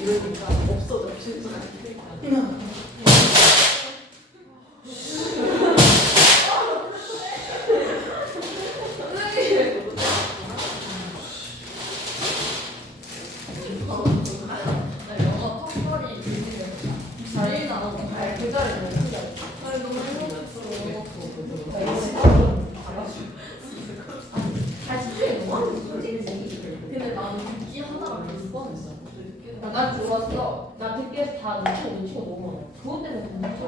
이러니까 없어져 실수가. 근데 나는 듣기 하나가 몇 뻔했어. 난 좋았어. 나 듣기에서 다 눈치가 너무 많아. 그것 때문에 눈치가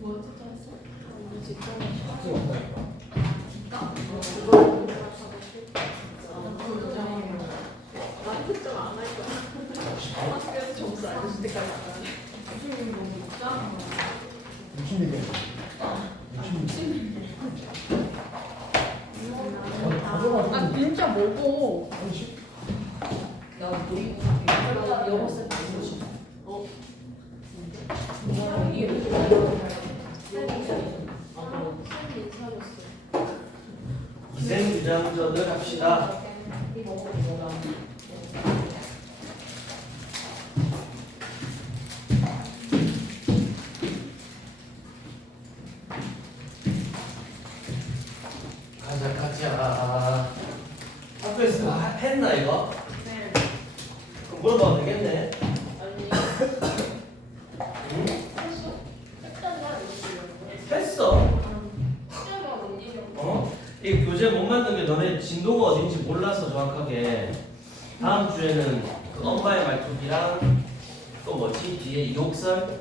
뭐 특정했어? 뒷가? 난 특정 안 할 거야. 학교에서 점수 알려줄 때까지 안 해. 무슨 뭐 짱? 60mm. 60mm. 아 진짜 먹어. 나 놀이고 영어 쓸때 있어. 어? 이게 이렇게 기생주장전을 합시다. 가자. 학교에서 다 했나 이거? 네. 그럼 물어봐도 되겠네. 아니. 응? 했어? 했잖아. 했어. 숙제가 못 이겨. 어? 이 교재 못 만든 게 너네 진도가 어딘지 몰라서 정확하게. 다음 주에는 그 엄마의 말투기랑 또 뭐지? 뒤에 이옥설?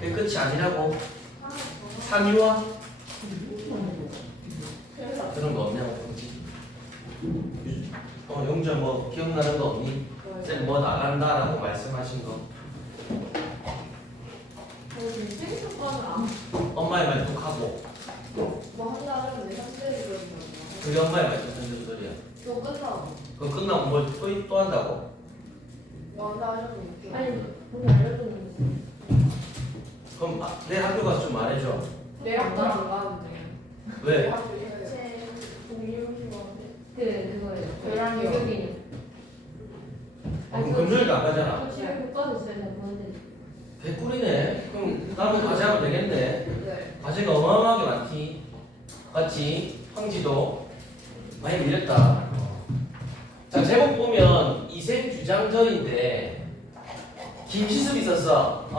그게 끝이 아니라고. 삼유화? 그런 거 없냐고 그러지. 용주야 뭐 기억나는 거 없니? 쌤 뭐 나간다라고 말씀하신 거. 생각과는 안. 엄마의 말뚝하고 뭐 한다 하면 내 상대를 그러는 거야. 그게 엄마의 말뚝 하는 소리야. 또 끝나고. 그거 끝나고 뭘 또 한다고? 뭐 한다 하면 아니 오늘 알려줬는데. 그럼 내 학교 가서 좀 말해줘. 내 학교 안 가는데. 왜? 제 그거예요. 저랑 유격이. 그럼 금요일도 안 가잖아. 집에 못 가서 있어요. 나 보는데. 개꿀이네. 그럼 나도 과제하면 되겠네. 네. 과제가 어마어마하게 많지. 맞지? 황지도 많이 밀렸다. 자, 제목 보면 이생주장전인데 김시숙 있었어.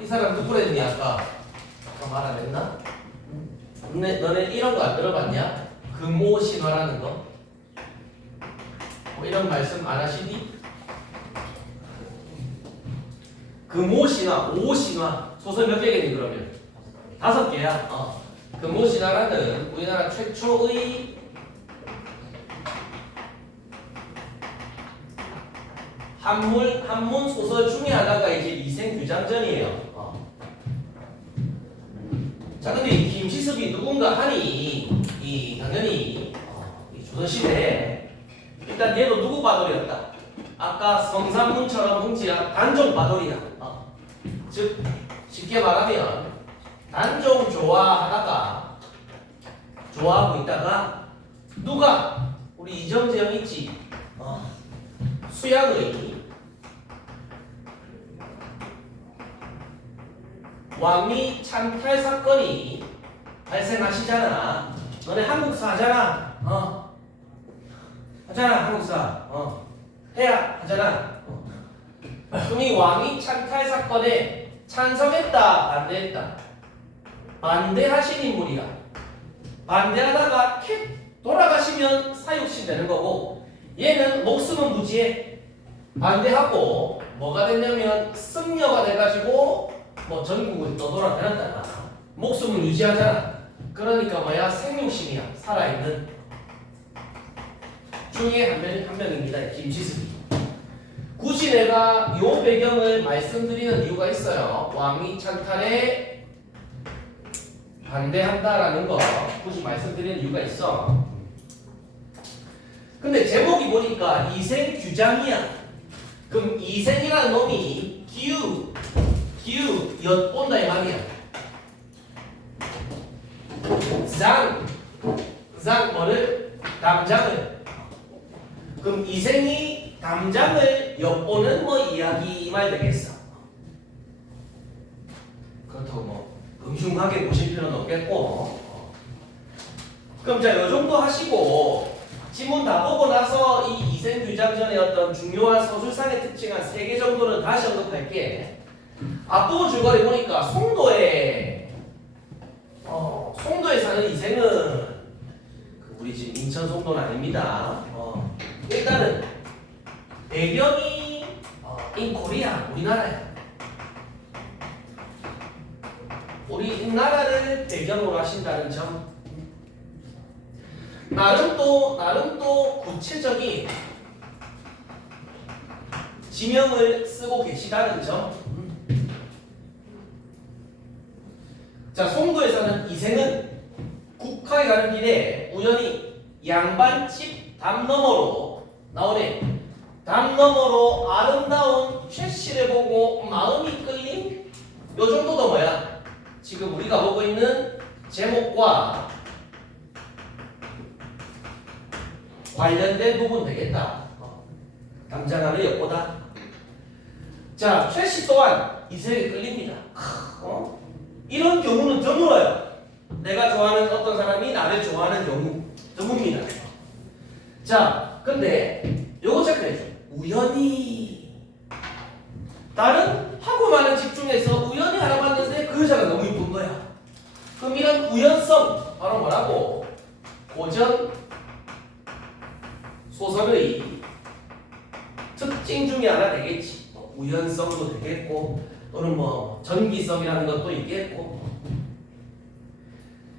이 사람 누구랬니 아까? 아까 말 안 했나? 너네 이런 거 안 들어봤냐? 금오신화라는 거? 뭐 이런 말씀 안 하시니? 금오신화, 오신화 소설 몇 개겠니 그러면? 5개야. 금오신화라는 우리나라 최초의 한문 소설 중에 하나가 이제 이생규장전이에요. 자, 근데 이 김시섭이 누군가 하니 당연히 이 조선시대에 일단 얘도 누구 바돌이었다. 아까 성산문처럼 훔치야 단종 바돌이야. 즉 쉽게 말하면 단종 좋아하고 있다가 누가 우리 이정재 형 있지? 수양의 왕위 찬탈 사건이 발생하시잖아. 너네 한국사 하잖아. 하잖아 한국사. 해야 하잖아. 그럼 이 왕위 찬탈 사건에 찬성했다 반대했다. 반대하신 인물이야. 반대하다가 캣 돌아가시면 사육신 되는 거고, 얘는 목숨은 무지해. 반대하고 뭐가 됐냐면 승려가 돼가지고 뭐 전국을 떠돌아다녔다가 목숨을 유지하잖아. 그러니까 뭐야? 생육신이야. 살아있는 중에 한 명입니다. 김시숙이. 굳이 내가 요 배경을 말씀드리는 이유가 있어요. 왕위 찬탈에 반대한다라는 거 굳이 말씀드리는 이유가 있어. 근데 제목이 보니까 이생규장이야. 그럼 이생이라는 놈이 기우 엿본다 이 말이야. 장 뭐를? 담장을. 그럼 이생이 담장을 엿보는 뭐 이야기 이 말 되겠어. 그렇다고 뭐 음흉하게 보실 필요는 없겠고. 그럼 자, 요 정도 하시고 지문 다 보고 나서 이 이생 규장전의 어떤 중요한 서술상의 특징 한 3개 정도는 다시 언급할게. 앞부분 줄거리 보니까 송도에 사는 이생은 우리 집 인천 송도는 아닙니다. 일단은 배경이 in 코리아 우리나라야. 우리나라를 배경으로 하신다는 점. 나름 또 구체적인 지명을 쓰고 계시다는 점. 자, 송도에 사는 이생은 국화에 가는 길에 우연히 양반집 담 너머로 나오네. 담 너머로 아름다운 최 씨를 보고 마음이 끌린 요 정도도 뭐야? 지금 우리가 보고 있는 제목과 관련된 부분 되겠다. 담장하는 엿보다. 자, 최 씨 또한 이생에 끌립니다. 이런 경우는 드물어요. 내가 좋아하는 어떤 사람이 나를 좋아하는 경우 드뭅니다. 자, 근데 요거 체크해줘. 우연히 다른 하고만은 집중해서 우연히 알아봤는데 그 여자가 너무 이쁜 거야. 그럼 이런 우연성 바로 뭐라고? 고전 소설의 특징 중에 하나 되겠지. 우연성도 되겠고 또는 뭐 전기성이라는 것도 있겠고.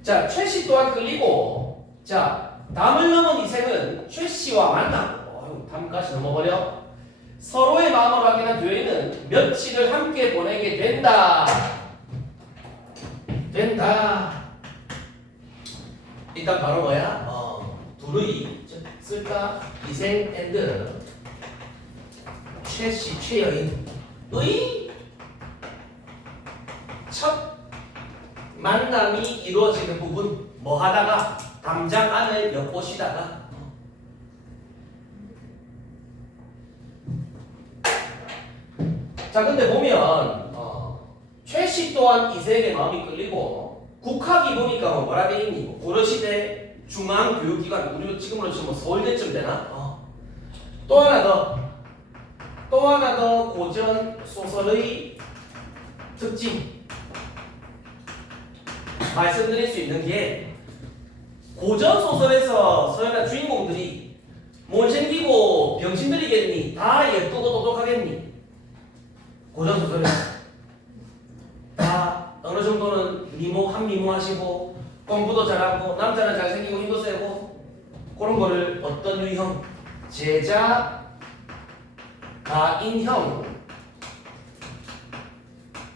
자, 최 씨 또한 끌리고. 자, 담을 넘은 이생은 최 씨와 만나고 담까지 넘어버려. 서로의 마음을 확인한 뒤에는 며칠을 함께 보내게 된다. 일단 바로 뭐야? 둘의 쓸까? 이생 앤드 최 씨 최여인의 첫 만남이 이루어지는 부분. 뭐 하다가 담장 안을 엿보시다가 자, 근데 보면 최 씨 또한 이생의 마음이 끌리고 국학이 보니까 뭐라 돼 있니? 고려시대 중앙교육기관, 우리 지금으로 치면 서울대쯤 되나? 또 하나 더 고전 소설의 특징 말씀드릴 수 있는 게, 고전 소설에서 서연아 주인공들이 못생기고 병신들이겠니? 다 예쁘고 똑똑하겠니? 고전 소설에서 다 어느 정도는 한미모하시고 공부도 잘하고 남자는 잘생기고 힘도 세고 그런 거를 어떤 유형? 제자 가인형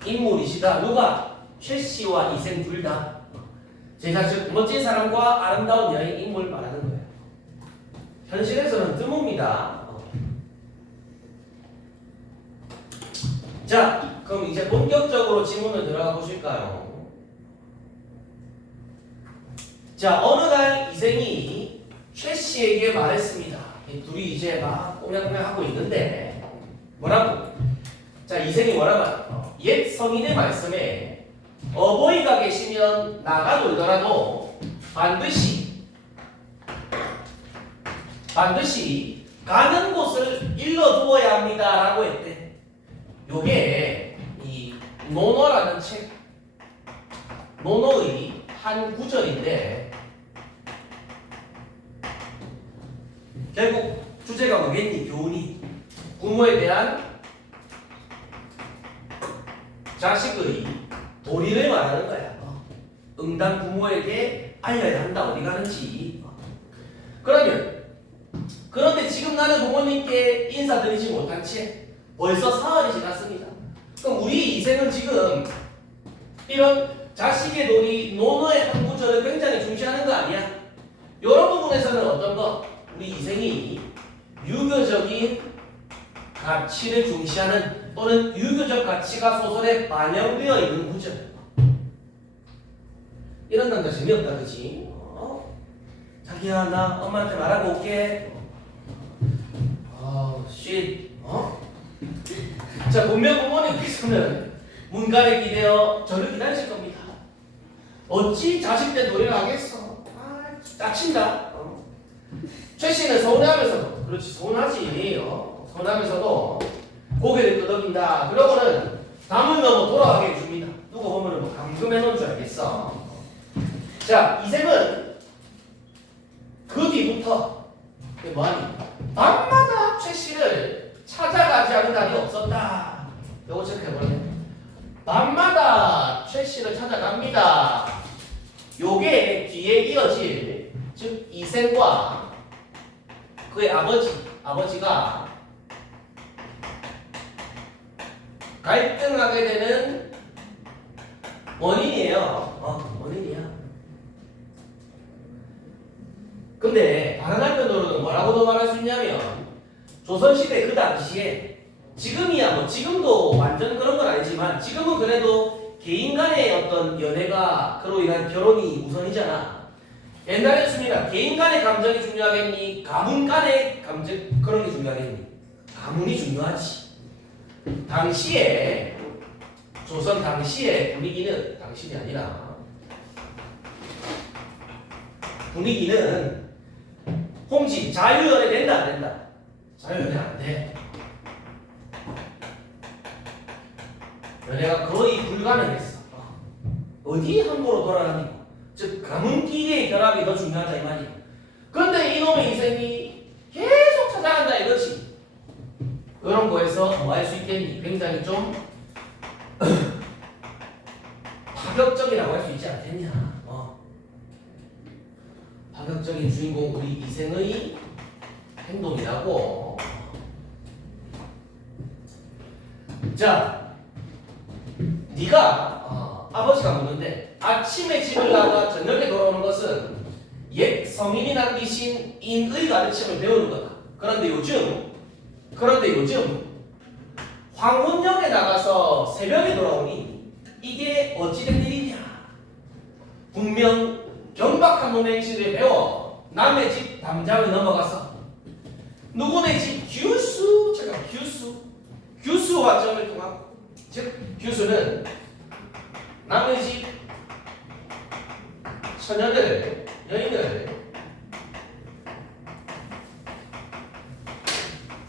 인물이시다. 누가? 최 씨와 이생 둘 다. 제자 즉 멋진 사람과 아름다운 여인 인물 말하는 거예요. 현실에서는 드뭅니다. 자, 그럼 이제 본격적으로 지문을 들어가 보실까요? 자, 어느 날 이생이 최 씨에게 말했습니다. 둘이 이제 막 꼬냥꼬냥 하고 있는데 뭐라고? 자, 이생이 뭐라고? 옛 성인의 말씀에 어버이가 계시면 나가 놀더라도 반드시 가는 곳을 일러두어야 합니다 라고 했대. 요게 이 논어라는 책, 논어의 한 구절인데 결국 주제가 뭐겠니? 교훈이 부모에 대한 자식의 도리를 말하는 거야. 응당 부모에게 알려야 한다, 어디 가는지. 그런데 지금 나는 부모님께 인사드리지 못한 채 벌써 사흘이 지났습니다. 그럼 우리 이생은 지금 이런 자식의 도리, 논어의 한 구절을 굉장히 중시하는 거 아니야? 이런 부분에서는 어떤 거? 우리 이생이 유교적인 가치를 중시하는 또는 유교적 가치가 소설에 반영되어 있는 구절. 이런 남자 재미없다, 그치? 자기야, 나 엄마한테 말하고 올게. 쉿. 자, 분명 부모님께서는 문간에 기대어 저를 기다리실 겁니다. 어찌 자식들 노래를 하겠어? 짜친다. 최 씨는 서운해하면서도, 그렇지, 서운하지. 서운하면서도 고개를 끄덕인다. 그러고는 담을 넘어 돌아가게 해줍니다. 누구 보면은 뭐 감금해 놓은 줄 알겠어. 자, 이생은 그 뒤부터 뭐하니? 밤마다 최 씨를 찾아가지 않은 날이 없었다. 요거 체크해볼래? 밤마다 최 씨를 찾아갑니다. 요게 뒤에 이어질, 즉 이생과 그의 아버지가 갈등하게 되는 원인이에요. 원인이야. 근데 다른 한편으로는 뭐라고도 말할 수 있냐면 조선시대 그 당시에 지금이야 뭐 지금도 완전 그런 건 아니지만 지금은 그래도 개인 간의 어떤 연애가 그로 인한 결혼이 우선이잖아. 옛날에 수민아 개인 간의 감정이 중요하겠니? 가문 간의 감정 그런 게 중요하겠니? 가문이 중요하지. 당시에 조선 당시의 분위기는 당신이 아니라 분위기는 홍지 자유연애 된다 안 된다? 자유연애 안 돼. 연애가 거의 불가능했어. 어디 함부로 돌아다니고 즉 가문끼리의 결합이 더 중요하다 이 말이야. 그런데 이놈의 인생이 계속 찾아간다 이거지. 그런 거에서 뭐 할 수 있겠니? 굉장히 좀 파격적이라고 할 수 있지 않겠냐. 파격적인 주인공 우리 이생의 행동이라고. 자, 네가 아버지가 묻는데 아침에 집을 나가 저녁에 돌아오는 것은 옛 성인이 남기신 인의 가르침을 배우는 거다. 그런데 요즘 황혼역에 나가서 새벽에 돌아오니 이게 어찌된 일이냐. 분명 경박한 놈의 행실을 배워 남의 집 담장을 넘어가서 누구네 집 규수와 점을 통하고, 즉 규수는 남의 집 처녀들 여인을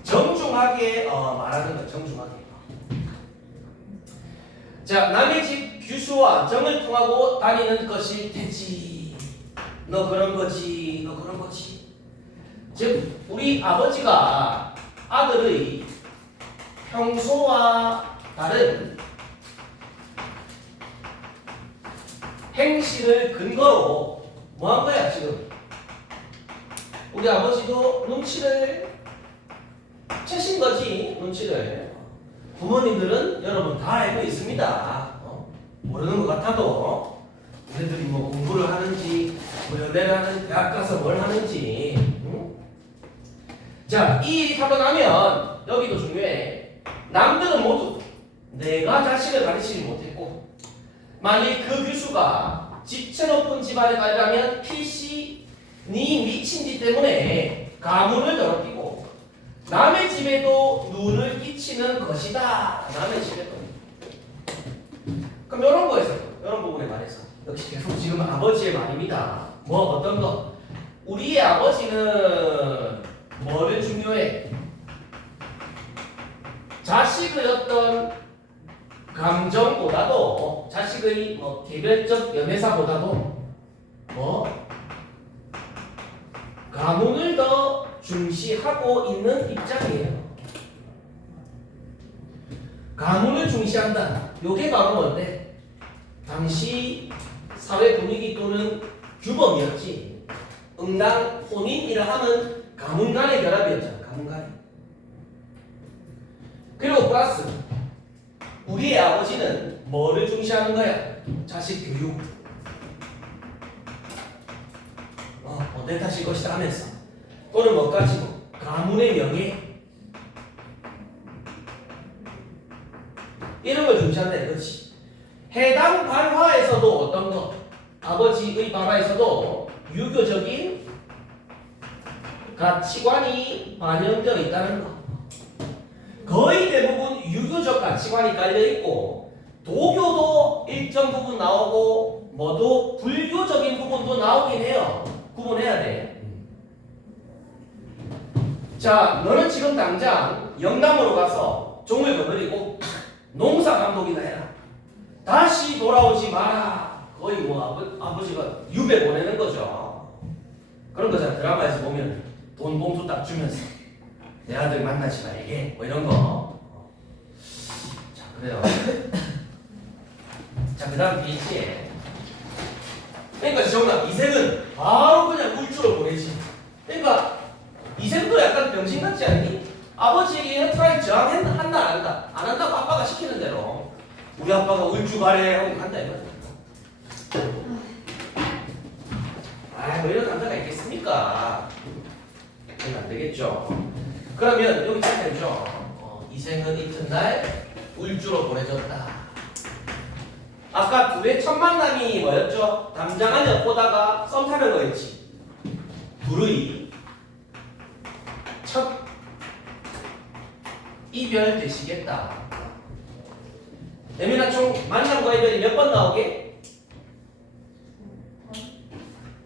정중하게 말하는 것. 정중하게. 자, 남의 집 규수와 정을 통하고 다니는 것일 테지. 너 그런 거지. 즉 우리 아버지가 아들의 평소와 다른 행실을 근거로 뭐 한 거야 지금? 우리 아버지도 눈치를 채신 거지. 눈치를. 부모님들은 여러분 다 알고 있습니다. 모르는 것 같아도 얘네들이 뭐 공부를 하는지 뭐 연애를 하는 대학 가서 뭘 하는지. 응? 자, 이 일이 하고 나면 여기도 중요해. 남들은 모두 내가 자식을 가르치지 못했고 만일 그 교수가 지체 높은 집안에 가려면 필시 네 미친 짓 때문에 가문을 더럽히고 남의 집에도 눈을 끼치는 것이다. 남의 집에도. 그럼 이런 거에서, 이런 부분에 관해서 역시 계속 지금 아버지의 말입니다. 뭐 어떤 거? 우리의 아버지는 뭐를 중요해? 자식의 어떤 감정보다도 자식의 뭐 개별적 연애사보다도 뭐 가문을 더 중시하고 있는 입장이에요. 가문을 중시한다. 요게 바로 뭔데? 당시 사회 분위기 또는 규범이었지. 응당 혼인이라 하면 가문 간의 결합이었잖아. 가문 간의. 그리고 플러스 우리의 아버지는 뭐를 중시하는 거야? 자식 교육. 내 탓일 것이다 하면서 또는 뭐 가지고 가문의 명예 이런 걸 중시한다 이거지. 해당 발화에서도 어떤 거? 아버지의 발화에서도 유교적인 가치관이 반영되어 있다는 거. 거의 대부분 유교적 가치관이 깔려 있고 도교도 일정 부분 나오고 뭐도 불교적인 부분도 나오긴 해요. 구분해야 돼. 자, 너는 지금 당장 영남으로 가서 종을 거느리고 농사 감독이나 해라. 다시 돌아오지 마라. 거의 뭐 아버지가 유배 보내는 거죠. 그런 거잖아. 드라마에서 보면 돈 봉투 딱 주면서 내 아들 만나지 말게 뭐 이런 거. 자, 그래요. 자, 그 다음 페이지에 그러니까 정답 이생은 바로 그냥 울주로 보내지. 그러니까 이생도 약간 병신 같지 않니? 아버지에게 헤어트라이 저항한다 안 한다? 안 한다고 아빠가 시키는 대로 우리 아빠가 울주 가래 하고 간다 이거야. 뭐 이런 남자가 있겠습니까? 그건 안 되겠죠. 그러면 여기 책해죠. 이생은 이튿날 울주로 보내졌다. 아까 둘의 첫 만남이 뭐였죠? 담장한 엿보다가 썸 타는 거였지. 둘의 첫 이별 되시겠다. 예민아 총 만남과 이별이 몇 번 나오게?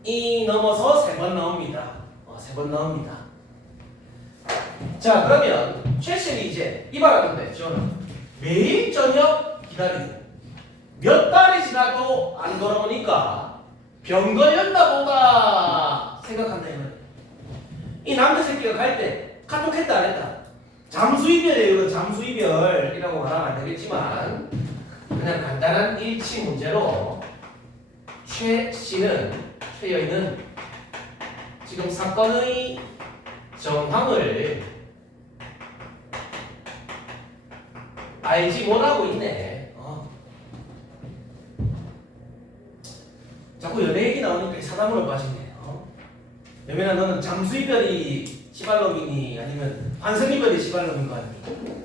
이 넘어서 3번 나옵니다. 3번 나옵니다. 자, 그러면 최씨는 이제 이 바라는데 저는 매일 저녁 기다리고 몇 달이 지나도 안 걸어오니까 병 걸렸나 보다 생각한다 이거예요. 이 남자 새끼가 갈 때 카톡했다 안 했다? 잠수 이별이에요. 이거 잠수 이별이라고 말하면 안 되겠지만 그냥 간단한 일치 문제로 최 씨는 최 여인은 지금 사건의 정황을 알지 못하고 있네. 자꾸 연애 얘기 나오니까 사담으로 빠지네. 여민아 너는 잠수 이별이 시발놈이니 아니면 환승 이별이 시발놈인 거 아니니?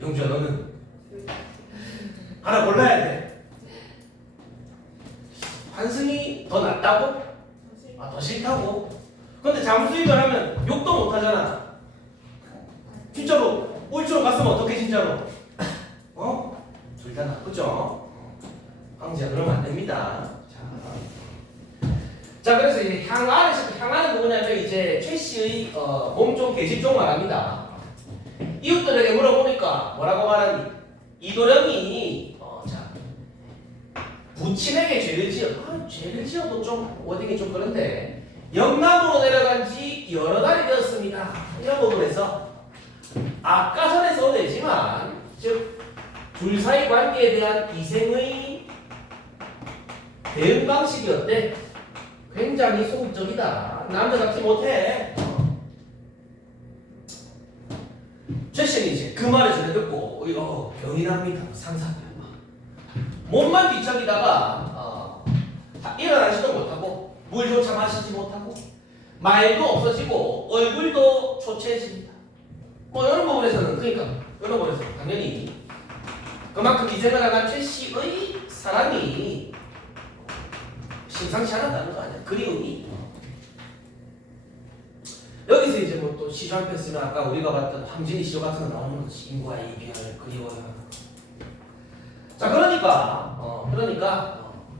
용주야 너는 하나 골라야 돼. 환승이 더 낫다고? 더 싫다고? 근데 잠수 이별하면 욕도 못 하잖아. 진짜로 울주로 갔으면 어떻게 진짜로? 둘 다 나쁘죠? 황지야 그러면 안 됩니다. 자 그래서 이제 향아는 누구냐면 이제 최 씨의 몸종 계집종 말합니다. 이웃들에게 물어보니까 뭐라고 말하니? 이도령이 부친에게 죄를 죄를 지어도 좀 워딩이 좀 그런데 영남으로 내려간 지 여러 달이 되었습니다. 이런 부분에서 아까 전에 써내지만 즉 둘 사이 관계에 대한 이생의 대응 방식이 어때? 굉장히 소극적이다. 남자답지 못해. 최 씨는 이제 그 말을 전해 듣고 병이 납니다. 상상해. 몸만 뒤척이다가 일어나지도 못하고 물조차 마시지 못하고 말도 없어지고 얼굴도 초췌해집니다. 뭐 이런 부분에서는 그러니까 이런 부분에서 당연히 그만큼 이생을 나간 최 씨의 사랑이 심상치 않았다는 거 아니야. 그리움이 여기서 이제 뭐 또 시조 한 편 쓰면 아까 우리가 봤던 황진이 시조 같은 거 나오는 거지. 인과의 이별 그리워요. 자 그러니까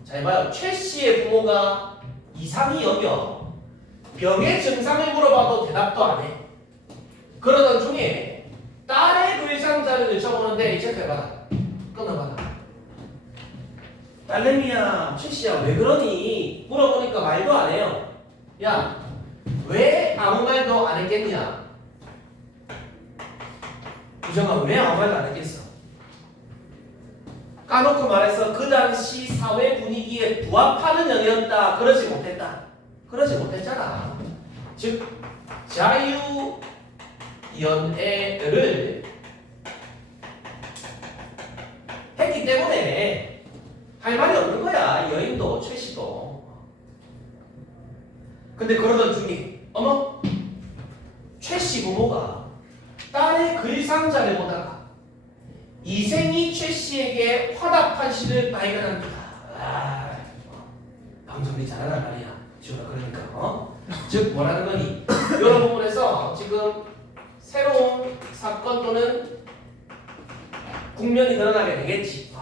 잘 봐요. 최 씨의 부모가 이상히 여겨 병의 증상을 물어봐도 대답도 안 해. 그러던 중에 딸의 글상자를 여쭤보는데 체크해봐라. 끊어봐라. 딸내미야 최 씨야 왜 그러니? 물어보니까 말도 안 해요. 야 왜 아무 말도 안 했겠냐? 유정아 왜 아무 말도 안 했겠어? 까놓고 말해서 그 당시 사회 분위기에 부합하는 연애였다. 그러지 못했다. 그러지 못했잖아. 즉 자유 연애를 했기 때문에 할 말이 없는 거야. 여인도 최 씨도. 근데 그러던 중에 어머 최 씨 부모가 딸의 글상자를 보다가 이생이 최 씨에게 화답한 시를 발견합니다. 방정리 잘하란 말이야. 지훈아 그러니까 즉 뭐라는 거니? 이런 부분에서 지금 새로운 사건 또는 국면이 드러나게 되겠지.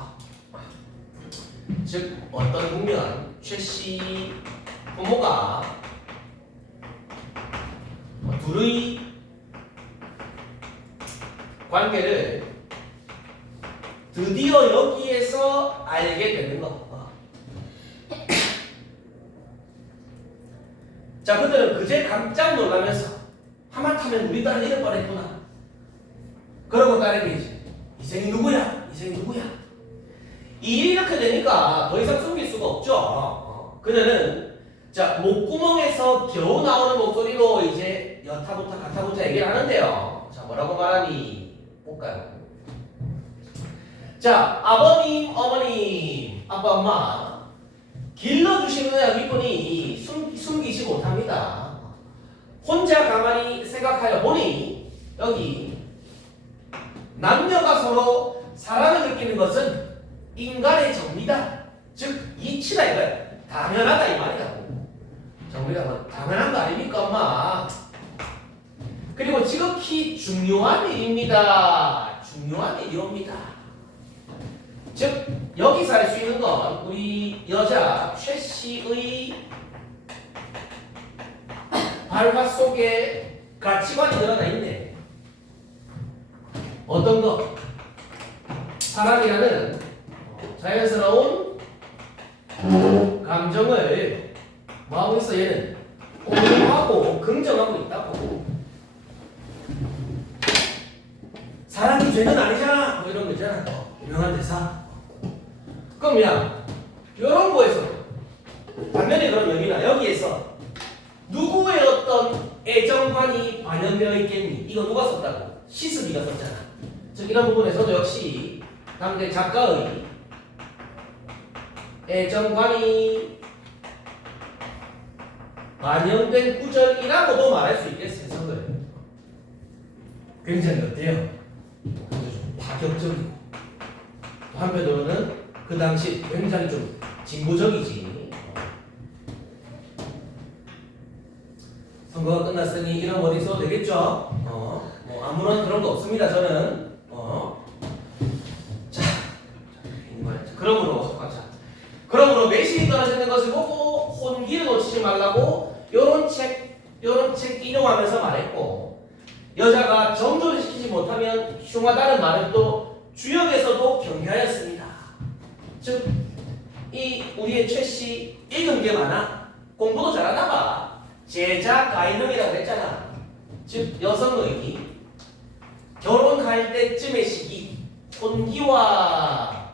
즉 어떤 국면? 최씨 부모가 둘의 관계를 드디어 여기에서 알게 되는 거. 자, 그들은 그제 깜짝 놀라면서 하마터면 우리 딸을 잃어버렸구나. 그러고 딸에게 이제 이생이 누구야? 이생이 누구야? 이 일이 이렇게 되니까 더 이상 숨길 수가 없죠. 그녀는 자 목구멍에서 겨우 나오는 목소리로 이제 여타부터 가타부터 얘기를 하는데요. 자 뭐라고 말하니 볼까요? 자 아버님, 어머님, 아빠, 엄마 길러주시는 이분이 숨기지 못합니다. 혼자 가만히 생각하여 보니 여기 남녀가 서로 사랑을 느끼는 것은 인간의 정리다. 즉 이치다 이거야. 당연하다 이 말이야. 정리가 뭐 당연한 거 아닙니까 엄마? 그리고 지극히 중요한 일입니다. 중요한 일이옵니다. 즉 여기서 알 수 있는 건 우리 여자 최 씨의 발화 속에 가치관이 드러나 있네. 어떤 거? 사랑이라는 자연스러운 감정을 뭐하고 있어 얘는? 옹호하고 긍정하고 있다고. 사랑이 죄는 아니잖아 뭐 이런 거 있잖아. 유명한 대사. 그럼 야 이런 거에서 반면에 그런 여기나 여기에서 누구의 어떤 애정관이 반영되어 있겠니? 이거 누가 썼다고? 시스비가 썼잖아. 즉 이런 부분에서도 역시 당대 작가의 애정관이 반영된 구절이라고도 말할 수 있겠어요. 해석을. 굉장히 어때요? 좀 파격적이고 한편으로는 그 당시 굉장히 좀 진보적이지. 선거가 끝났으니 이런 어디 써도 되겠죠? 뭐 아무런 그런 거 없습니다. 저는 자 그러므로 매실이 떨어지는 것을 보고 혼기를 놓치지 말라고 요런 책 인용하면서 말했고, 여자가 정도를 시키지 못하면 흉하다는 말은 또 주역에서도 경계하였습니다. 즉 이 우리의 최씨 읽은 게 많아. 공부도 잘하나 봐. 제자 가인형이라고 했잖아. 즉 여성의 결혼할 때쯤의 시기, 혼기와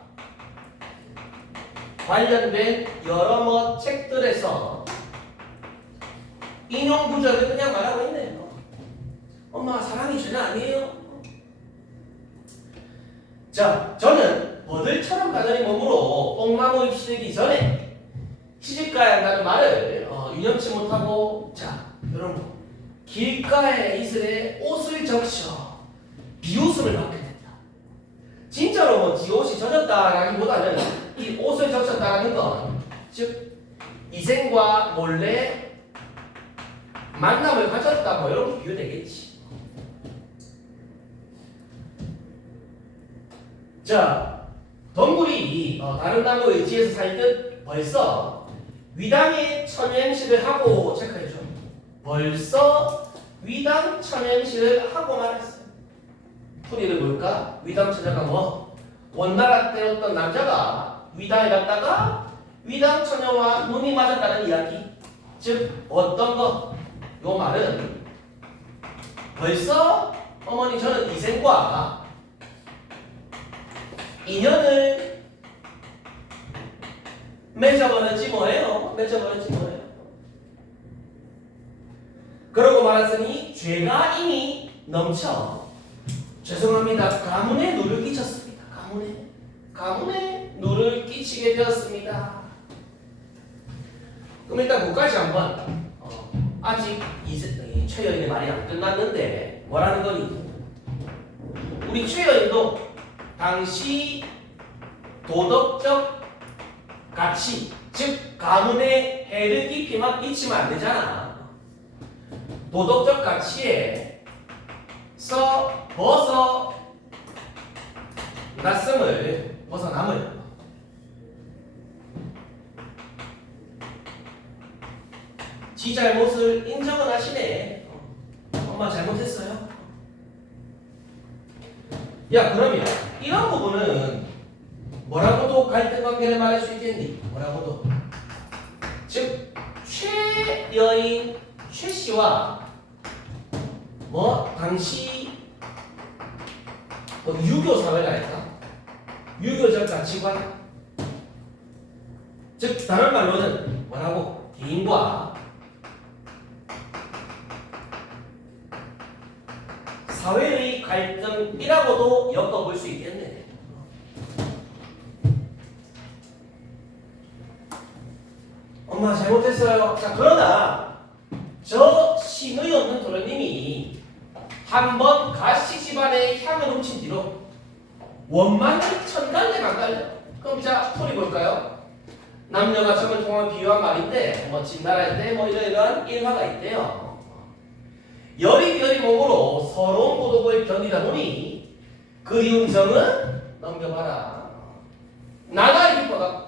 관련된 여러 책들에서 인용 구절을 그냥 말하고 있네요. 엄마 사랑이 죄는 아니에요. 자, 저는 버들처럼 가정의 몸으로 뽕나무 휩쓸기 전에 시집가야 한다는 말을 유념치 못하고, 자 여러분, 길가에 이슬에 옷을 적셔 비웃음을 받게 된다. 진짜로 뭐 지 옷이 젖었다라기보다는 이 옷을 적셨다는 건 즉 이생과 몰래 만남을 가졌다 뭐 이런 비유되겠지. 자, 덩굴이 다른 나무 의지에서 살듯 벌써 위당의 천연식을 하고, 체크해줘. 벌써 위당 천연식을 하고 말았어요. 풀이를 볼까? 위당 처녀가 뭐? 원나라 때였던 남자가 위당에 갔다가 위당 처녀와 눈이 맞았다는 이야기. 즉 어떤 거? 요 말은 벌써 어머니 저는 이생과 인연을 맺어버렸지 뭐예요. 그러고 말았으니 죄가 이미 넘쳐 죄송합니다. 가문에 누를 끼쳤습니다. 가문에 누를 끼치게 되었습니다. 그럼 일단 그까지 한번 아직 최 여인의 말이 안 끝났는데 뭐라는 거니? 우리 최 여인도 당시 도덕적 가치, 즉 가문의 해를 깊이만 잊히면 안 되잖아. 도덕적 가치에 벗어났음을 벗어남을 지 잘못을 인정은 하시네. 엄마 잘못했어요. 야 그러면 이런 부분은 뭐라고도 갈등 관계를 말할 수 있겠니? 뭐라고도. 즉 최여인 최 씨와 뭐 당시 뭐 유교 사회가 할까? 유교적 가치관. 즉 다른 말로는 뭐라고? 개인과 사회의 갈등이라고도 엮어볼 수 있겠네. 엄마 잘못했어요. 자 그러나 저 신의 없는 도련님이 한번 가시 집안의 향을 훔친 뒤로 원만히 천갈래 만갈래. 그럼 자 스토리 볼까요? 남녀가 점을 통한 비유한 말인데 뭐 진달할 때 뭐 이러이러한 일화가 있대요. 여리여리 몸으로 서러운 고독을 견디다 보니 그리운 정은 넘겨봐라. 나날이 깊어가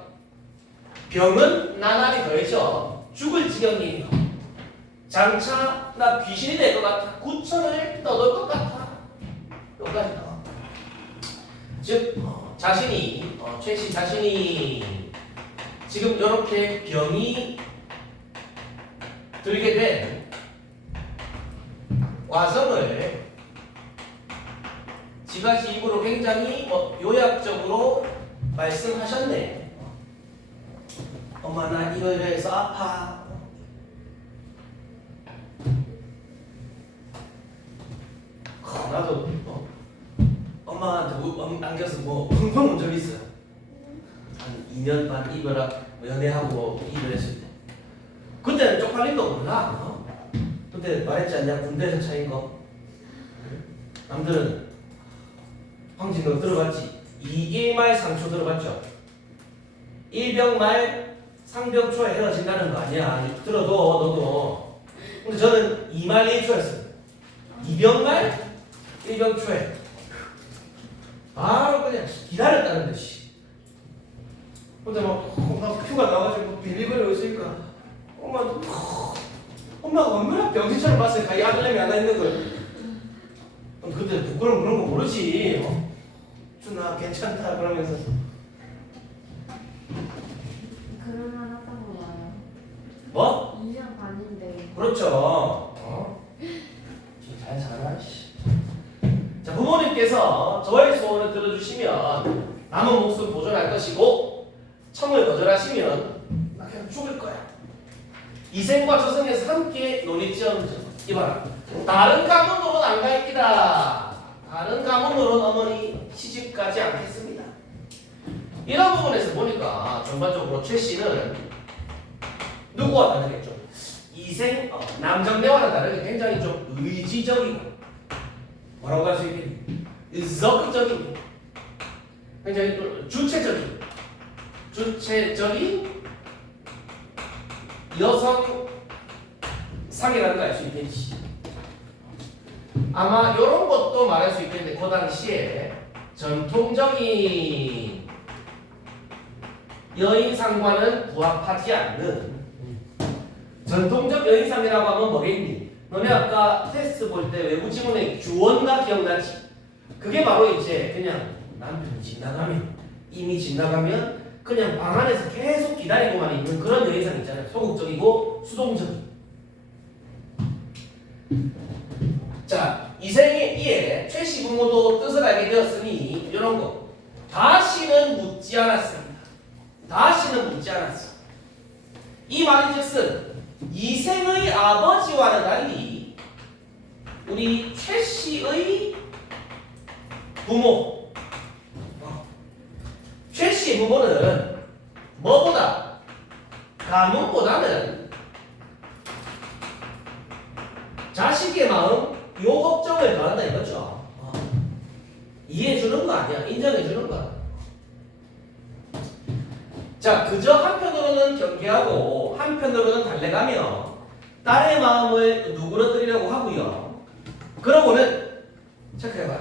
병은 나날이 더해져 죽을 지경이에요. 장차 나 귀신이 될 것 같아. 구천을 떠돌 것 같아. 여기까지다. 즉 자신이 최씨 자신이 지금 이렇게 병이 들게 된 과정을 지가시 입으로 굉장히 요약적으로 말씀하셨네. 엄마 나 이러이러해서 아파. 나도 엄마한테 안겨서 뭐 펑펑 운 적이 있어요. 한 2년 반 이별하 연애하고 이별했을 때. 그때는 쪽팔림도 몰라. 그때 말했지 않냐? 군대에서 차인 거. 남들은 황진 너 들어봤지? 2일말 상초 들어봤죠? 1병말 상병초에 헤어진다는 거 아니야. 들어도 너도. 근데 저는 2말 1초였어요. 2병말 1병초에 바로 그냥 기다렸다는 듯이. 근데 막 휴가 나와가지고 빌리거리고 있으니까 엄마가 얼마나 병신처럼 봤으니까 이 아들내미 하나 있는 거예요. 그때 부끄러운 그런 거 모르지. 준아 괜찮다 그러면서. 그럴만 하다고 와요. 뭐? 2년 반인데. 그렇죠. 잘 살아. 자 부모님께서 저의 소원을 들어주시면 남은 목숨 보존할 것이고 청을 거절하시면 나 그냥 죽을 거야. 이생과 저생에서 함께 논의지언정. 이봐라. 다른 가문으로는 안 갈기다. 다른 가문으로는 어머니 시집 가지 않겠습니다. 이런 부분에서 보니까 전반적으로 최 씨는 누구와 다르겠죠? 이생 남정네와는 다르게 굉장히 좀 의지적이고 뭐라고 할 수 있겠니? 적극적이고 굉장히 주체적인 여성 상이라는 걸 알 수 있겠지. 아마 이런 것도 말할 수 있겠는데 그 당시에 전통적인 여인상과는 부합하지 않는 전통적 여인상이라고 하면 뭐겠니? 너네 아까 테스트 볼 때 외부 지문의 주원가 기억나지? 그게 바로 이제 그냥 남편이 이미 집 나가면 그냥 방 안에서 계속 기다리고만 있는 그런 여인상 있잖아요. 소극적이고 수동적인. 자, 이생에 이에 최씨 부모도 뜻을 알게 되었으니 이런 거 다시는 묻지 않았습니다. 다시는 묻지 않았어. 이 말인즉슨 이생의 아버지와는 달리 우리 최씨의 부모, 최씨의 부모는 뭐보다 가문보다는 자식의 마음 요 걱정을 더한다 이거죠. 이해해주는 거 아니야. 인정해주는 거야. 자, 그저 한편으로는 경계하고 한편으로는 달래가며 딸의 마음을 누그러뜨리려고 하고요. 그러고는 체크해봐.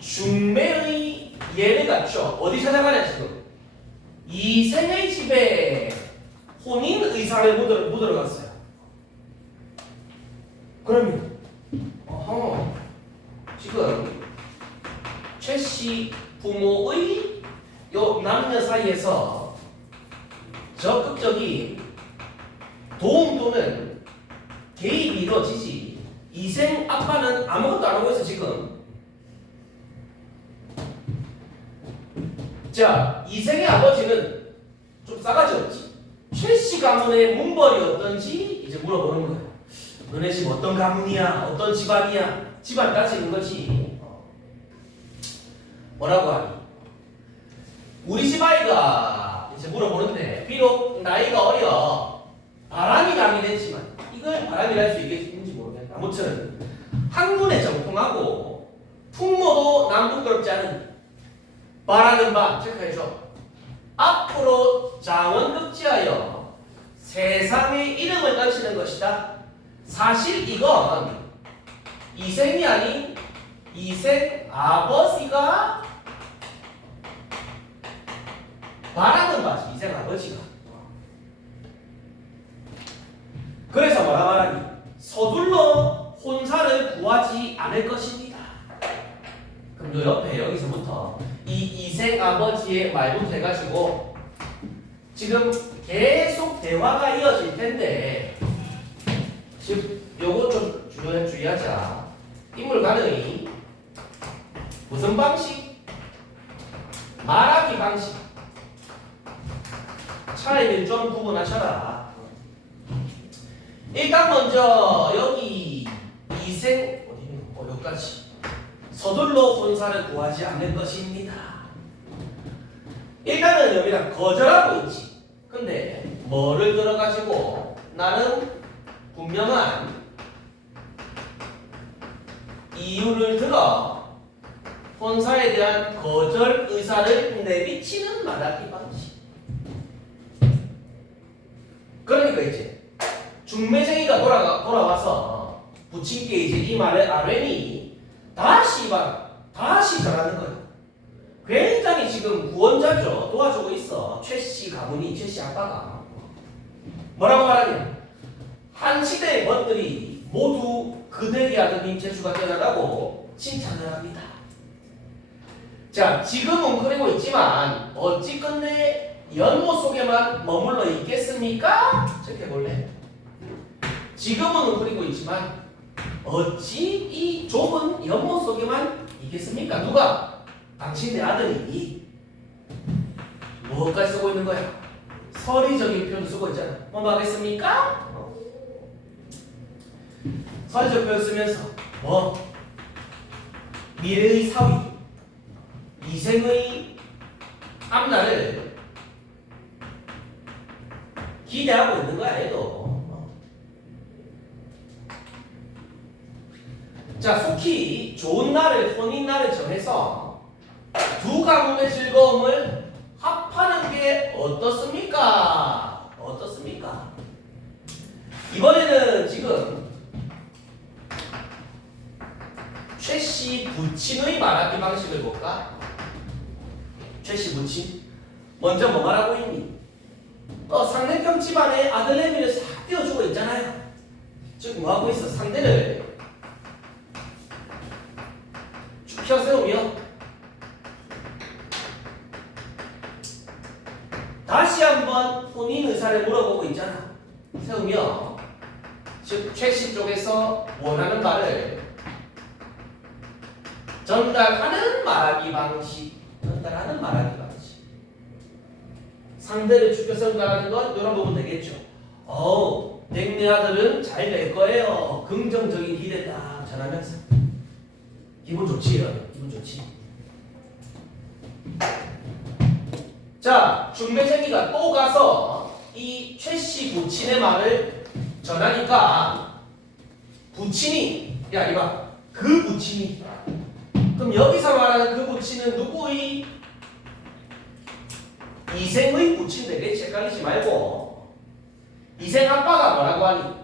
중매의 예를 갖춰 어디 찾아가냐 지금? 이생의 집에 혼인 의사를 묻으러 갔어요. 그러면 지금 최 씨 부모의 요 남녀 사이에서 적극적인 도움 또는 개입이 이루어지지. 이생 아빠는 아무것도 안 하고 있어 지금. 자, 이생의 아버지는 좀 싸가지 없지. 최 씨 가문의 문벌이 어떤지 이제 물어보는 거예요. 너네 집 어떤 가문이야? 어떤 집안이야? 집안 따지는 거지. 뭐라고 하니? 우리 집 아이가 이제 물어보는데 비록 나이가 어려 바람이 나긴 했지만 이걸 바람이라 할 수 있겠는지 모르겠다. 아무튼 학문에 정통하고 풍모도 남부끄럽지 않은 말하는 바 체크해줘. 앞으로 자원급제하여 세상의 이름을 떨치는 것이다. 사실 이건 이생이 아닌 이생 아버지가 말하는 바지. 이생 아버지가. 그래서 뭐라 말하니? 서둘러 혼사를 구하지 않을 것입니다. 그럼 요 옆에 여기서부터 이 이생 아버지의 말부터 해가지고 지금 계속 대화가 이어질 텐데 지금 요거 좀 주의하자. 인물 가능이 무슨 방식? 말하기 방식. 차이를 좀 구분하셔라. 일단 먼저 여기 이생 여기까지 서둘러 혼사를 구하지 않을 것입니다. 일단은 여기다 거절하고 있지. 근데 뭐를 들어가지고 나는 분명한 이유를 들어 혼사에 대한 거절 의사를 내비치는 말하기 방식. 그러니까 이제 중매쟁이가 돌아와서 부친께 이제 이 말을 아뢰니 다시 전하는 거야. 굉장히 지금 구원자죠. 도와주고 있어. 최 씨 가문이, 최 씨 아빠가 뭐라고 말하냐? 한 시대의 것들이 모두 그대의 아드님 재주가 뛰어나다고 칭찬을 합니다. 자, 지금은 그러고 있지만 어찌 끝내 연못 속에만 머물러 있겠습니까? 체크해볼래? 지금은 그리고 있지만 어찌 이 좁은 연못 속에만 있겠습니까? 누가? 당신의 아들이 무엇까지 쓰고 있는 거야? 서리적인 표현을 쓰고 있잖아. 뭐 하겠습니까? 서리적 표현 쓰면서 미래의 사위, 이생의 앞날을 기대하고 있는 거야, 얘도. 자, 속히 좋은 날을, 혼인 날을 정해서 두 가문의 즐거움을 합하는 게 어떻습니까? 어떻습니까? 이번에는 지금 최 씨 부친의 말하기 방식을 볼까? 최 씨 부친? 먼저 뭐 말하고 있니? 상대편 집안에 아들내미를 싹 띄워주고 있잖아요. 즉 뭐하고 있어? 상대를 쭉 펴세우며 다시 한번 혼인 의사를 물어보고 있잖아. 세우며 즉 최 씨 쪽에서 원하는 말을 전달하는 말하기 방식. 전달하는 말하기 방식. 상대를 죽여 전달하는 건 이런 부분 되겠죠. 내 아들은 잘 될 거예요. 긍정적인 기대 딱 전하면서 기분 좋지. 기분 좋지. 자, 중매쟁이가 또 가서 이 최 씨 부친의 말을 전하니까 부친이 이봐 그 부친이 그럼 여기서 말하는 그 부친은 누구의 이생의 부친들이 헷갈리지 말고 이생 아빠가 뭐라고 하니?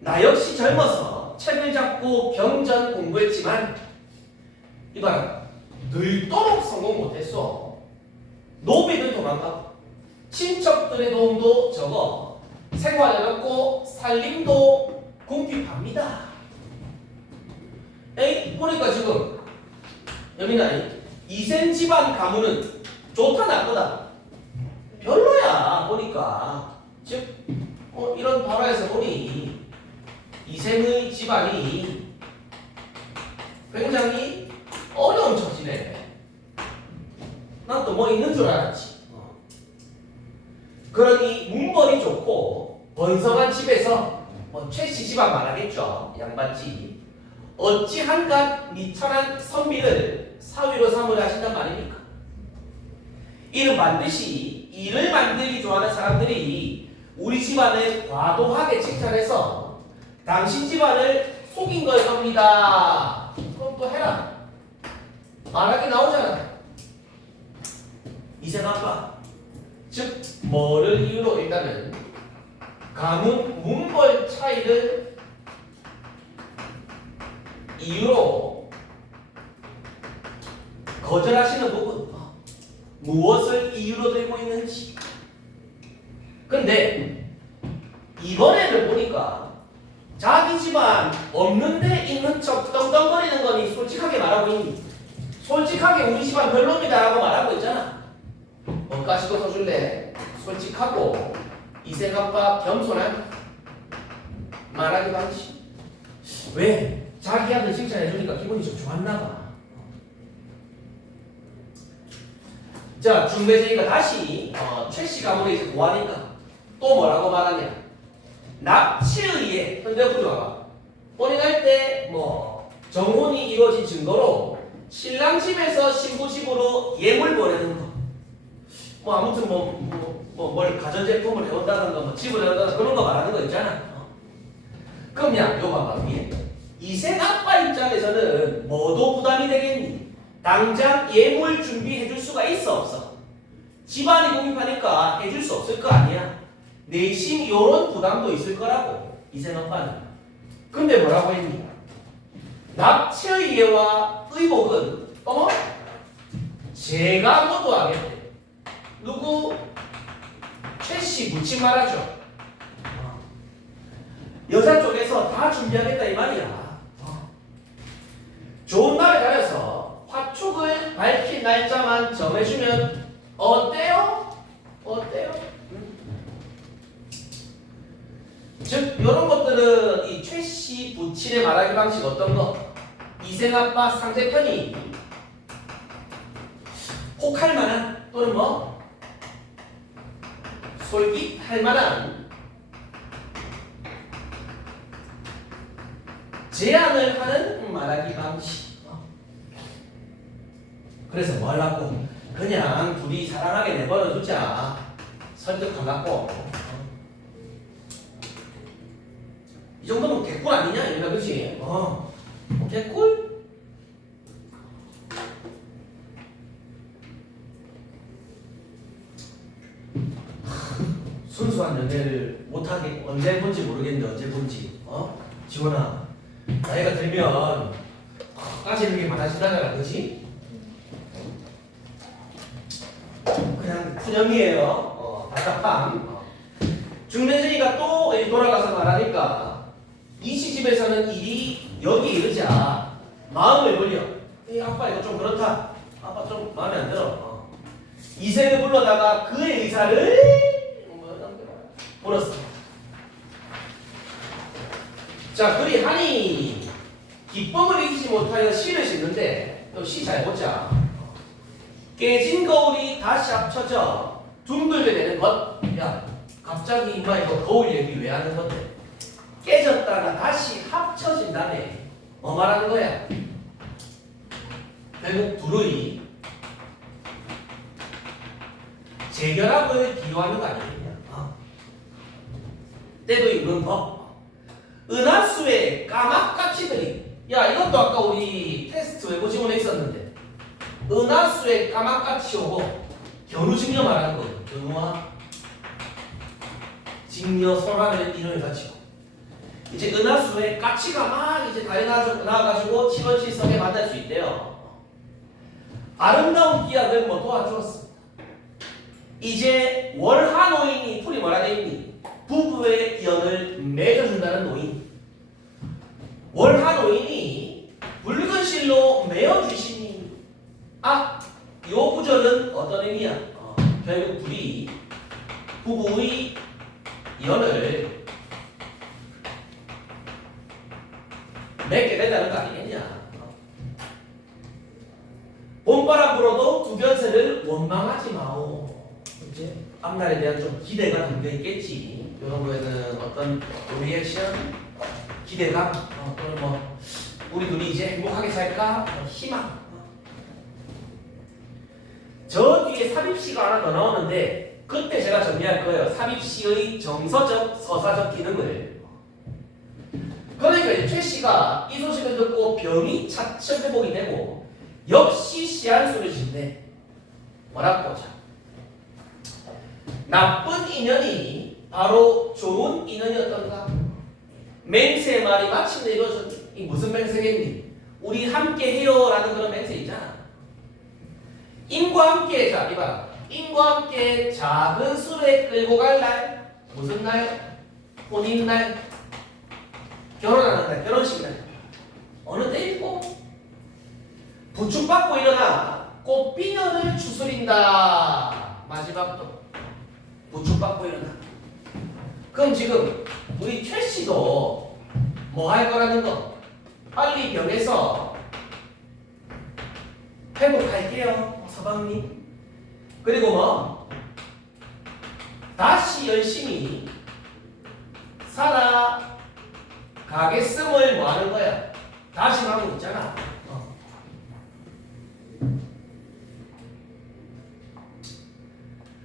나 역시 젊어서 책을 잡고 경전 공부했지만 이봐라 늘도록 성공 못했어. 노비들 도망가고 친척들의 도움도 적어 생활 어렵고 살림도 궁핍합니다. 에이 보니까 지금 여기나 이생 집안 가문은 좋다 나쁘다? 별로야 보니까. 즉 이런 발화에서 보니 이생의 집안이 굉장히 어려운 처지네. 난 또 뭐 있는 줄 알았지. 그러니 문벌이 좋고 번성한 집에서 최씨 집안 말하겠죠. 양반집. 어찌 한갓 미천한 선비를 사위로 삼으려 하신단 말입니까? 이는 반드시 일을 만들기 좋아하는 사람들이 우리 집안을 과도하게 칭찬해서 당신 집안을 속인 걸 겁니다. 그럼 또 해라. 말하기 나오잖아. 이생 아빠. 즉 뭐를 이유로 일단은 가문 문벌 차이를 이유로 거절하시는 부분 무엇을 이유로 들고 있는지. 근데 이번에는 보니까 자기 집안 없는데 있는 척 떵떵거리는 거니 솔직하게 말하고 있니? 솔직하게 우리 집안 별로입니다 라고 말하고 있잖아. 원가시도 써줄래? 솔직하고 이생아빠 겸손한 말하기 방식. 왜? 자기 아들 칭찬해주니까 기분이 좀 좋았나봐. 자, 중매쟁이가 다시 최씨 가문에 이제 고하니까 또 뭐라고 말하냐? 납치에 의해 현대풀이 와봐. 혼인할 때 정혼이 이루어진 증거로 신랑 집에서 신부 집으로 예물 보내는 거. 아무튼 뭘 가전제품을 해온다든가 집을 해온다든가 그런 거 말하는 거 있잖아. 그럼 야, 요 봐봐 위에. 이생 아빠 입장에서는 뭐도 부담이 되겠니? 당장 예물 준비해줄 수가 있어 없어? 집안이 독립하니까 해줄 수 없을 거 아니야. 내심 요런 부담도 있을 거라고 이생 아빠는. 근데 뭐라고 했니? 납치의 이해와 의복은 제가 모두 하겠대. 누구? 최씨 부친 말하죠. 여자 쪽에서 다 준비하겠다 이 말이야. 좋은 날을 가려서 화촉을 밝힌 날짜만 정해주면 어때요? 어때요? 즉 이런 것들은 이 최씨 부친의 말하기 방식 어떤 거? 이생아빠 상대편이 혹할 만한 또는 솔깃할 만한 제안을 하는 말하기 방식. 그래서 뭐 하려고? 그냥 둘이 사랑하게 내버려 두자. 설득 안 갖고. 이 정도면 개꿀 아니냐? 얘가 그치? 개꿀? 순수한 연애를 못하게 언제 본지 모르겠는데 언제 본지. 지원아 나이가 들면 까지는 게 많아진다잖아. 그치? 그냥 푸념이에요. 답답함. 중매쟁이가 또 돌아가서 말하니까 이 시집에서는 일이 여기 이르자 마음을 돌려. 아빠 이거 좀 그렇다. 아빠 좀 마음에 안 들어. 이생을 불러다가 그의 의사를 물었어. 자, 그리 하니 기쁨을 이기지 못하여 시를 싣는데 또 시 잘 보자. 깨진 거울이 다시 합쳐져 둥글게 되는 것. 야, 갑자기 이마 이거 거울 얘기 왜 하는 건데? 깨졌다가 다시 합쳐진다네. 뭐 말하는 거야? 결국 둘의 재결합을 기도하는 거 아니겠냐? 때도 있는 법. 은하수의 까막까치들이. 야, 이것도 아까 우리 테스트 외부 지문에 있었는데. 은하수의 까막까치 오고 견우직녀 말하는 거예요. 견우와 직녀 설화를 이름을 가지고 이제 은하수에 까치가 막 이제 나와가지고 7월7성에 만날 수 있대요. 아름다운 기약을 뭐 도와주었습니다. 이제 월하 노인이 풀이 뭐라 돼 있니? 부부의 연을 맺어준다는 노인. 월하 노인이 붉은 실로 메어주시니. 요 구절은 어떤 의미야? 결국 둘이 부부의 연을 맺게 된다는 거 아니겠냐? 봄바람 불어도 두견새를 원망하지 마오. 이제 앞날에 대한 좀 기대가 담겨 있겠지. 이런 거에는 어떤 리액션, 기대감, 또는 뭐 우리 둘이 이제 행복하게 살까? 희망. 저 뒤에 삽입시가 하나 더 나오는데 그때 제가 정리할 거예요. 삽입시의 정서적, 서사적 기능을. 그러니까 이제 최 씨가 이 소식을 듣고 병이 차츰 회복이 되고 역시 씨한수를 짓네. 뭐라고? 자, 나쁜 인연이 바로 좋은 인연이었던가? 맹세의 말이 마침내 이루어졌니? 이 무슨 맹세겠니? 우리 함께 해요라는 그런 맹세 있잖아. 인과 함께, 자, 이봐라. 인과 함께 작은 술에 끌고 갈 날. 무슨 날? 혼인 날. 결혼하는 날, 결혼식 날. 어느 때일고? 부축받고 일어나 꽃비년을 추스린다. 마지막도 부축받고 일어나. 그럼 지금 우리 최 씨도 뭐 할 거라는 거? 빨리 병에서 회복할게요, 서방님. 그리고 뭐 다시 열심히 살아가겠음을 뭐 하는 거야? 다시 하고 있잖아.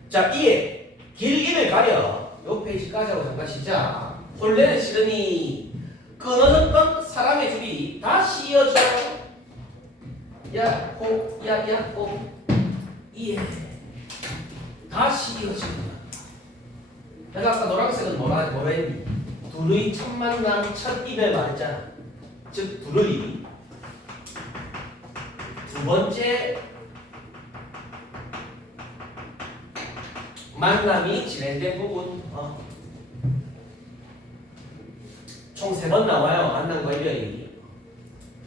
자, 이에 길기를 가려. 요 페이지까지 하고 잠깐 시작. 혼례는 싫으니 끊어졌던 사람의 줄이 다시 이어져. 야호, 야야호. 이에 다시 이어진다. 내가 아까 노란색은 뭐라 했니? 둘의 첫 만남, 첫 이별 말했잖아. 즉 둘의 두 번째 만남이 진행된 부분. 총 3번 나와요. 만남과 이별이.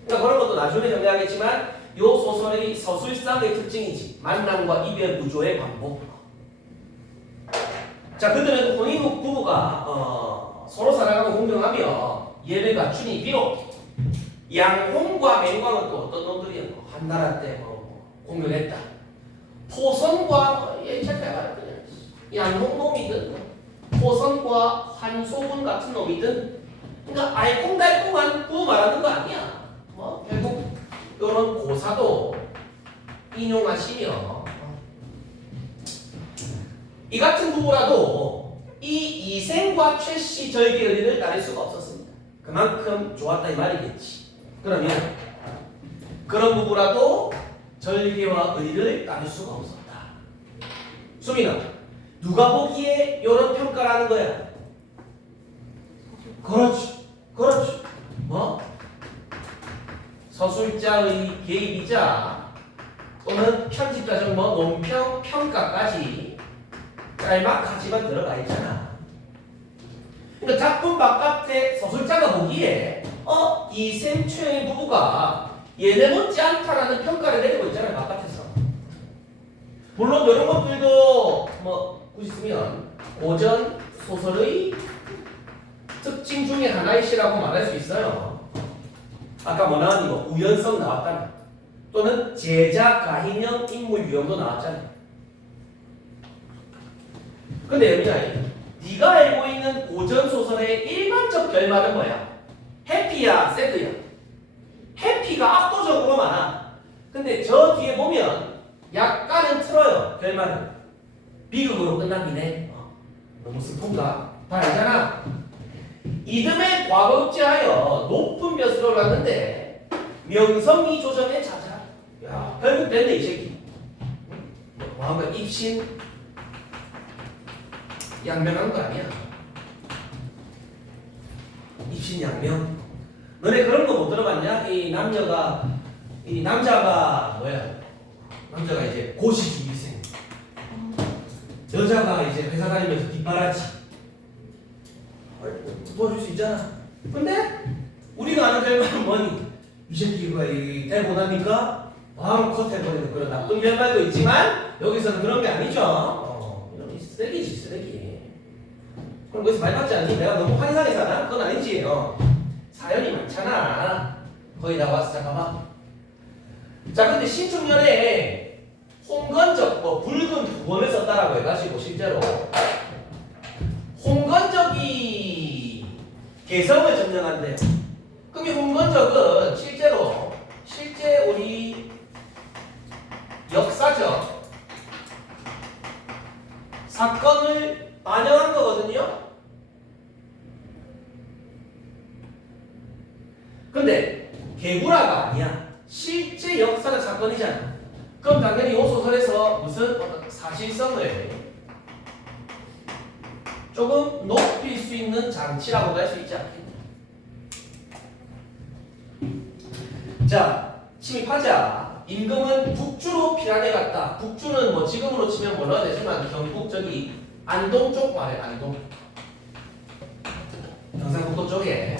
그러니까 그런 것도 나중에 정리하겠지만 요 소설의 서술상의 특징이지. 만남과 이별 구조의 반복. 자, 그들은 혼인 후 부부가 서로 사랑하고 공경하며 예를 갖추니 비록 양홍과 맹광은 또 어떤 놈들이야? 한나라 때 공경했다. 포선과 잠깐만 그냥 양홍놈이든 포선과 환소군 같은 놈이든 그러니까 알콩달콩한 부부 말하는 거 아니야. 결국 이런 고사도 인용하시며 이 같은 부부라도 이 이생과 최씨 절개 의리를 따를 수가 없었습니다. 그만큼 좋았다 이 말이겠지. 그러면 그런 부부라도 절개와 의리를 따를 수가 없었다. 수민아, 누가 보기에 이런 평가를 하는 거야? 그렇지. 뭐? 서술자의 개입이자 또는 편집자적 논평, 평가까지 짤막하지만 들어가 있잖아. 그러니까 작품 바깥에 서술자가 보기에 이생 최의 부부가 얘네 못지 않다라는 평가를 내리고 있잖아요. 바깥에서. 물론 이런 것들도 굳이 쓰면 고전 소설의 특징 중에 하나이시라고 말할 수 있어요. 아까 뭐 나왔니? 우연성 나왔다며. 또는 제자 가인형 인물 유형도 나왔잖아요. 근데 여민아, 네가 알고 있는 고전 소설의 일반적 결말은 뭐야? 해피야, 새드야? 해피가 압도적으로 많아. 근데 저 뒤에 보면 약간은 틀어요. 결말은 비극으로 끝나긴 해. 너무 슬픈가? 다 알잖아. 이듬해 과거급제하여 높은 벼슬을 올랐는데 명성이 조정에 자자. 야, 결국 됐네 이 새끼. 뭐한가 입신 양명한 거 아니야? 입신 양명. 너네 그런 거 못 들어봤냐? 이 남자가 뭐야? 남자가 이제 고시주의생, 여자가 이제 회사 다니면서 뒷바라지 도와줄 수 있잖아. 근데 우리가 아는 결말은 뭐니? 이 새끼가 대고 나니까 바로 컷해버리는 그런 나쁜 결말도 있지만 여기서는 그런 게 아니죠. 이런 쓰레기지 쓰레기. 그럼 거기서 말 받지 않니? 내가 너무 환상이잖아? 그건 아니지. 사연이 많잖아. 거의 다 왔어. 잠깐만. 자, 근데 신축년에 홍건적 붉은 두 번을 썼다라고 해가지고 실제로 홍건적이 개성을 점령한대요. 그럼 이 홍건적은 실제 우리 역사적 사건을 반영한 거거든요. 근데 개구라가 아니야. 실제 역사적 사건이잖아. 그럼 당연히 이 소설에서 무슨 어떤 사실성을 조금 높일 수 있는 장치라고도 할 수 있지 않겠냐. 자, 침입하자. 임금은 북주로 피란에 갔다. 북주는 뭐 지금으로 치면 몰라야 되지만 경북 저기 안동 쪽 말해. 안동 경상북도 쪽에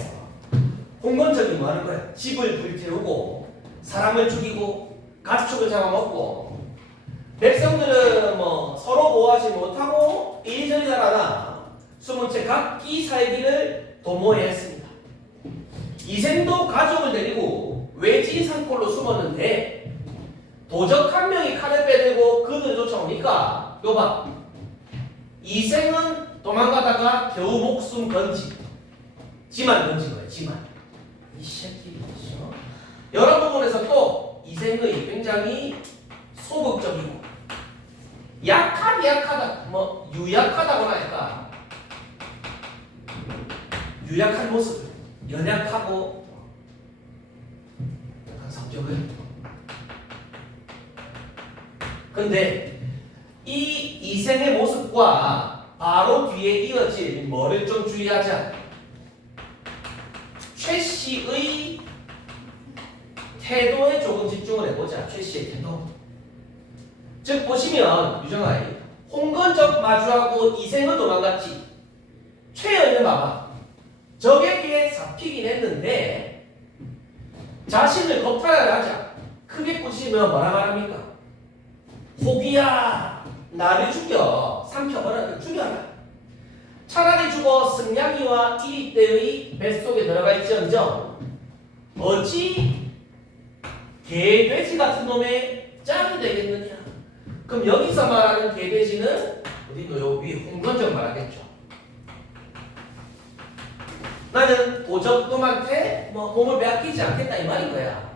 홍건적이 뭐 하는 거야? 집을 불태우고 사람을 죽이고 가축을 잡아먹고 백성들은 뭐 서로 보호하지 못하고 이리저리 달아나 숨은 채 각기 살기를 도모해 했습니다. 이생도 가족을 데리고 외지 산골로 숨었는데 도적 한 명이 칼을 빼들고 그들을 쫓아오니까 요봐 이생은 도망가다가 겨우 목숨 지만 건진 거예요. 지만 이 새끼 여러 부분에서 또 이생의 굉장히 소극적이고 약하다 뭐 유약하다고나 할까 유약한 모습 연약하고 약간 성격을 근데 이 이생의 모습과 바로 뒤에 이어질 뭐를 좀 주의하자. 최 씨의 태도에 조금 집중을 해보자. 최 씨의 태도. 즉 보시면 유정아 홍건적 마주하고 이생은 도망갔지. 최연은 봐봐. 적에 비해 잡히긴 했는데 자신을 겁탈을 하자. 크게 꾸짖으면 뭐라 말합니까? 호기야 나를 죽여 삼켜버려 죽여라. 차라리 죽어 승냥이와 이리떼의 뱃속에 들어가 있지언정 어찌 개돼지 같은 놈의 짱이 되겠느냐. 그럼 여기서 말하는 개돼지는 어디노? 여기 홍건적 말하겠죠. 나는 도적놈한테 뭐 몸을 빼앗기지 않겠다 이 말인 거야.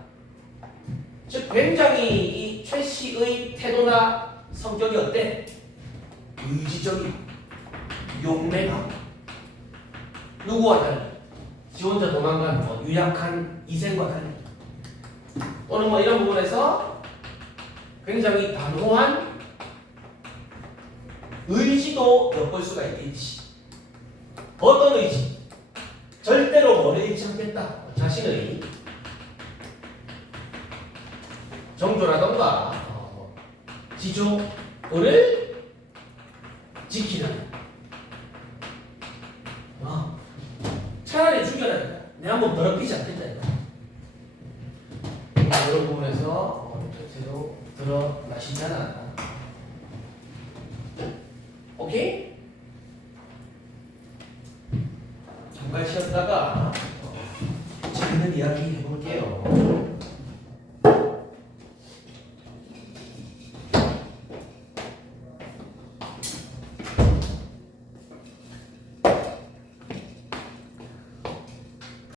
즉 굉장히 이 최 씨의 태도나 성격이 어때? 의지적이고 용맹하고 누구와 달리? 지 혼자 도망간 뭐 유약한 이생과 달리 또는 뭐 이런 부분에서 굉장히 단호한 의지도 엿볼 수가 있겠지. 어떤 의지? 절대로 머리 잃지 않겠다. 자신의 정조라던가 지조를 지키는 차라리 죽여라. 내 한번 더럽히지 않겠다. 이런 부분에서 대체로 드러나시잖아. 오케이? 잠깐 쉬었다가 재밌는 이야기 해볼게요.